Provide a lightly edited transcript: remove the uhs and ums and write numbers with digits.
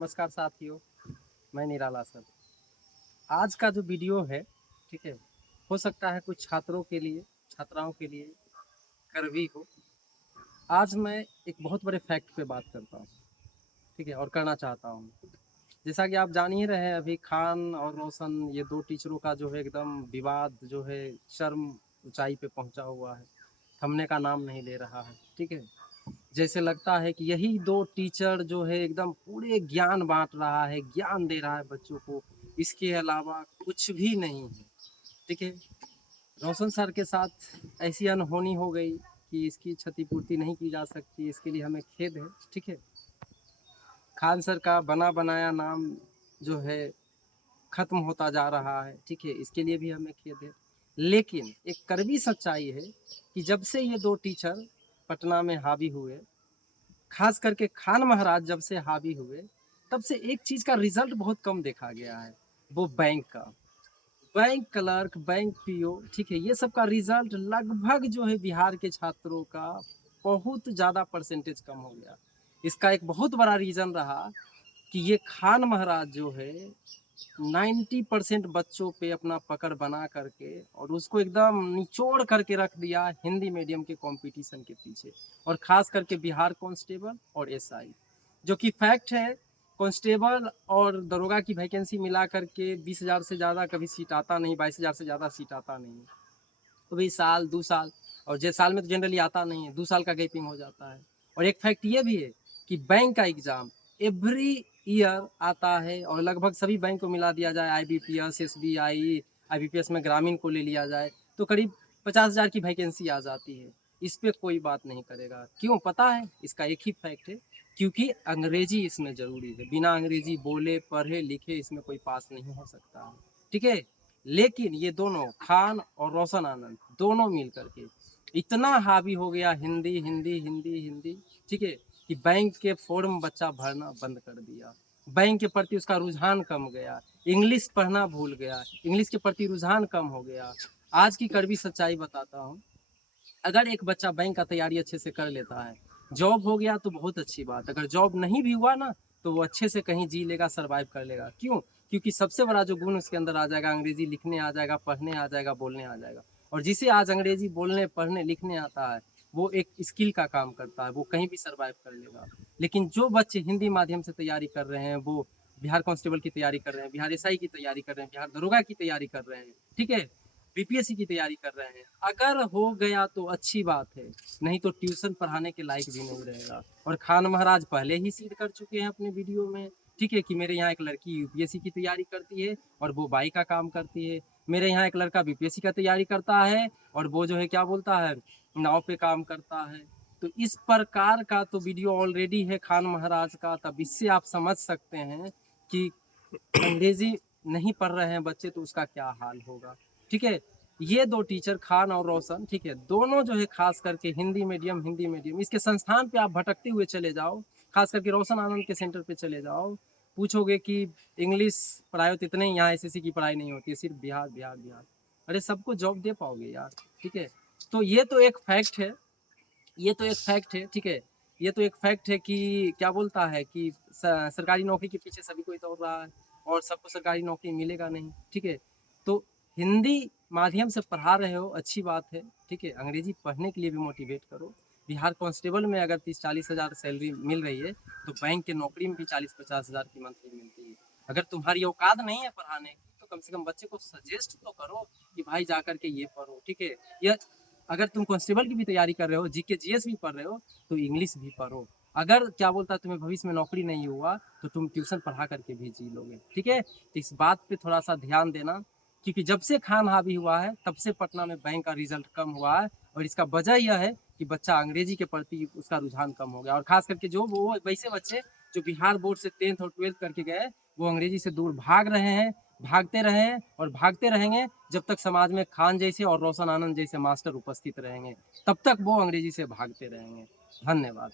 नमस्कार साथियों, मैं निराला सर। आज का जो वीडियो है, ठीक है, हो सकता है कुछ छात्रों के लिए, छात्राओं के लिए कड़वी हो। आज मैं एक बहुत बड़े फैक्ट पे बात करता हूँ, ठीक है, और करना चाहता हूँ। जैसा कि आप जान ही रहे हैं, अभी खान और रोशन ये 2 टीचरों का जो है एकदम विवाद जो है चरम ऊँचाई पे पहुँचा हुआ है, थमने का नाम नहीं ले रहा है, ठीक है। जैसे लगता है कि यही 2 टीचर जो है एकदम पूरे ज्ञान बाँट रहा है, ज्ञान दे रहा है बच्चों को, इसके अलावा कुछ भी नहीं है, ठीक है। रोशन सर के साथ ऐसी अनहोनी हो गई कि इसकी क्षतिपूर्ति नहीं की जा सकती, इसके लिए हमें खेद है, ठीक है। खान सर का बना-बनाया नाम जो है खत्म होता जा रहा है, ठीक है, इसके लिए भी हमें खेद है। लेकिन एक कड़वी सच्चाई है कि जब से ये 2 टीचर पटना में हावी हुए, खास करके खान महाराज जब से हावी हुए, तब से एक चीज़ का रिज़ल्ट बहुत कम देखा गया है, वो बैंक का। बैंक क्लर्क, बैंक पीओ, ठीक है, ये सब का रिज़ल्ट लगभग जो है बिहार के छात्रों का बहुत ज़्यादा परसेंटेज कम हो गया। इसका एक बहुत बड़ा रीज़न रहा कि ये खान महाराज जो है 90% बच्चों पे अपना पकड़ बना करके और उसको एकदम निचोड़ करके रख दिया हिंदी मीडियम के कंपटीशन के पीछे, और खास करके बिहार कांस्टेबल और एसआई, जो कि फैक्ट है। कांस्टेबल और दरोगा की वैकेंसी मिला करके 20,000 से ज़्यादा कभी सीट आता नहीं, 22,000 से ज़्यादा सीट आता नहीं। तो भाई साल 2 साल, और जे साल में तो जनरली आता नहीं है, 2 साल का गैपिंग हो जाता है। और एक फैक्ट ये भी है कि बैंक का एग्ज़ाम एवरी ईयर आता है, और लगभग सभी बैंक को मिला दिया जाए, आईबीपीएस, एसबीआई, आईबीपीएस में ग्रामीण को ले लिया जाए, तो करीब 50,000 की वैकेंसी आ जाती है। इस पे कोई बात नहीं करेगा। क्यों पता है? इसका एक ही फैक्ट है, क्योंकि अंग्रेजी इसमें ज़रूरी है। बिना अंग्रेजी बोले, पढ़े, लिखे इसमें कोई पास नहीं हो सकता है, ठीक है? लेकिन ये दोनों खान और रोशन आनंद दोनों मिल करके इतना हावी हो गया हिंदी हिंदी हिंदी हिंदी, ठीक है, कि बैंक के फॉर्म बच्चा भरना बंद कर दिया। बैंक के प्रति उसका रुझान कम गया, इंग्लिश पढ़ना भूल गया, इंग्लिश के प्रति रुझान कम हो गया। आज की कड़वी सच्चाई बताता हूँ, अगर एक बच्चा बैंक का तैयारी अच्छे से कर लेता है, जॉब हो गया तो बहुत अच्छी बात। अगर जॉब नहीं भी हुआ ना, तो वो अच्छे से कहीं जी लेगा, सर्वाइव कर लेगा। क्यों? क्योंकि सबसे बड़ा जो गुण उसके अंदर आ जाएगा, अंग्रेजी लिखने आ जाएगा, पढ़ने आ जाएगा, बोलने आ जाएगा। और जिसे आज अंग्रेजी बोलने, पढ़ने, लिखने आता है, वो एक स्किल का काम करता है, वो कहीं भी सर्वाइव कर लेगा। लेकिन जो बच्चे हिंदी माध्यम से तैयारी कर रहे हैं, वो बिहार कांस्टेबल की तैयारी कर रहे हैं, बिहार एसआई की तैयारी कर रहे हैं, बिहार दरोगा की तैयारी कर रहे हैं, ठीक है? बीपीएससी की तैयारी कर रहे हैं, अगर हो गया तो अच्छी बात है, नहीं तो ट्यूशन पढ़ाने के लायक भी नहीं रहेगा। और खान महाराज पहले ही सिद्ध कर चुके हैं अपने वीडियो में, ठीक है, कि मेरे यहाँ एक लड़की यूपीएससी की तैयारी करती है और वो बाई का काम करती है। मेरे यहाँ एक लड़का बीपीएससी का तैयारी करता है और वो जो है क्या बोलता है, नाव पे काम करता है। तो इस प्रकार का तो वीडियो ऑलरेडी है खान महाराज का, तब इससे आप समझ सकते हैं कि अंग्रेजी नहीं पढ़ रहे हैं बच्चे तो उसका क्या हाल होगा, ठीक है। ये 2 टीचर खान और रोशन, ठीक है, दोनों जो है खास करके हिंदी मीडियम इसके संस्थान पे आप भटकते हुए चले जाओ, खास करके रोशन आनंद के सेंटर पे चले जाओ, पूछोगे कि इंग्लिश पढ़ाई होती, इतने यहाँ एसएससी की पढ़ाई नहीं होती है, सिर्फ बिहार बिहार बिहार। अरे सबको जॉब दे पाओगे यार, ठीक है। तो ये तो एक फैक्ट है, ये तो एक फैक्ट है, ठीक है। ये तो एक फैक्ट है कि क्या बोलता है कि सरकारी नौकरी के पीछे सभी कोई दौड़ रहा है और सबको सरकारी नौकरी मिलेगा नहीं, ठीक है। तो हिंदी माध्यम से पढ़ा रहे हो, अच्छी बात है, ठीक है। अंग्रेजी पढ़ने के लिए भी मोटिवेट करो। बिहार कांस्टेबल में अगर 30-40 हज़ार सैलरी मिल रही है, तो बैंक के नौकरी में भी 40-50 हज़ार की मंथली मिलती है। अगर तुम्हारी औकात नहीं है पढ़ाने की, तो कम से कम बच्चे को सजेस्ट तो करो कि भाई जा कर के ये पढ़ो, ठीक है। या अगर तुम कांस्टेबल की भी तैयारी कर रहे हो, जीके जीएस भी पढ़ रहे हो, तो इंग्लिश भी पढ़ो। अगर क्या बोलता है तुम्हें भविष्य में नौकरी नहीं हुआ, तो तुम ट्यूशन पढ़ा करके भी जी लोगे, ठीक है। तो इस बात पे थोड़ा सा ध्यान देना, क्योंकि जब से खान हावी हुआ है तब से पटना में बैंक का रिजल्ट कम हुआ है, और इसका वजह यह है कि बच्चा अंग्रेजी के प्रति उसका रुझान कम हो गया। और खास करके जो वो वैसे बच्चे जो बिहार बोर्ड से 10th और 12th करके गए, वो अंग्रेजी से दूर भाग रहे हैं, भागते रहे हैं और भागते रहेंगे जब तक समाज में खान जैसे और रोशन आनंद जैसे मास्टर उपस्थित रहेंगे, तब तक वो अंग्रेजी से भागते रहेंगे। धन्यवाद।